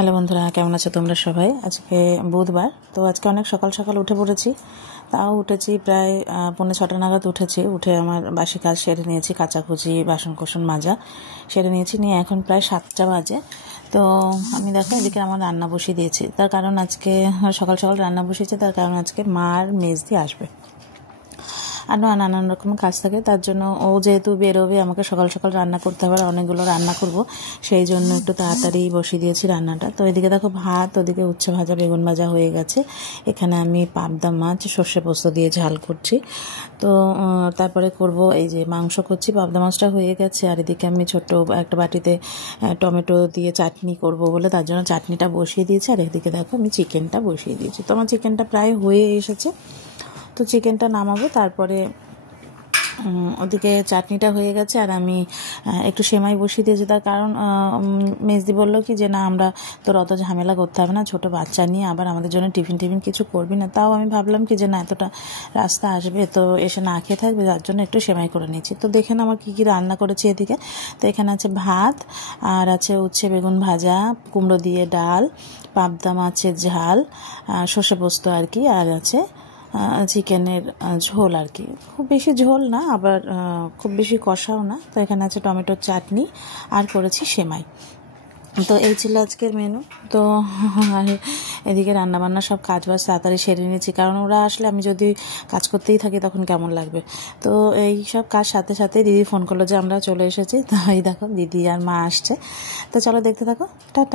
Hello বন্ধুরা, কেমন আছো তোমরা সবাই? আজকে বুধবার, তো আজকে অনেক সকাল সকাল উঠে পড়েছি। তাও উঠেছি প্রায় 6:45 নাগাদ উঠেছি। উঠে আমার বাসি কাজ সেরে নিয়েছি, কাচাকুচি বাসন কোসন মাজা সেরে নিয়েছি। নিয়ে এখন প্রায় 7টা বাজে। তো আমি দেখো এদিকে আমার রান্না বসিয়ে দিয়েছি। তার কারণ আজকে সকাল সকাল রান্না বসিয়েছে, তার কারণ আজকে মার মেজদি আসবে আর নানান রকম কাজ থাকে। তার জন্য ও যেহেতু বেরোবে, আমাকে সকাল সকাল রান্না করতে হবে, অনেকগুলো রান্না করব, সেই জন্য একটু তাড়াতাড়ি বসিয়ে দিয়েছি রান্নাটা। তো এদিকে দেখো ভাত, ওদিকে উচ্ছে ভাজা বেগুন ভাজা হয়ে গেছে। এখানে আমি পাবদা মাছ সর্ষে পোস্ত দিয়ে ঝাল করছি। তো তারপরে করব এই যে মাংস করছি। পাবদা মাছটা হয়ে গেছে, আর এদিকে আমি ছোট্ট একটা বাটিতে টমেটো দিয়ে চাটনি করব বলে তার জন্য চাটনিটা বসিয়ে দিয়েছি। আর এদিকে দেখো আমি চিকেনটা বসিয়ে দিয়েছি। তো আমার চিকেনটা প্রায় হয়ে এসেছে। তো চিকেনটা নামাবো, তারপরে ওদিকে চাটনিটা হয়ে গেছে। আর আমি একটু সেমাই বসিয়ে দিয়েছি। তার কারণ মেজদি বললো কি যে না, আমরা তোর অত ঝামেলা করতে হবে না, ছোট বাচ্চা নিয়ে আবার আমাদের জন্য টিফিন কিছু করবি না। তাও আমি ভাবলাম কি যে না, এতটা রাস্তা আসবে তো এসে না খেয়ে থাকবে, যার জন্য একটু সেমাই করে নিয়েছি। তো দেখেন আমার কী কী রান্না করেছি এদিকে। তো এখানে আছে ভাত, আর আছে উচ্ছে বেগুন ভাজা, কুমড়ো দিয়ে ডাল, পাবদা মাছের ঝাল, সর্ষে পোস্ত আর কি, আর আছে চিকেনের ঝোল আর কি। খুব বেশি ঝোল না, আবার খুব বেশি কষাও না। তো এখানে আছে টমেটোর চাটনি, আর করেছি সেমাই। তো এই ছিল আজকের মেনু। তো আর এদিকে রান্নাবান্না সব কাজ বাজ তাড়াতাড়ি সেরে নিয়েছি, কারণ ওরা আসলে আমি যদি কাজ করতেই থাকি তখন কেমন লাগবে। তো এই সব কাজ সাথে সাথে দিদি ফোন করলো যে আমরা চলে এসেছি। তো এই দেখো দিদি আর মা আসছে। তো চলো দেখতে থাকো। টাটা।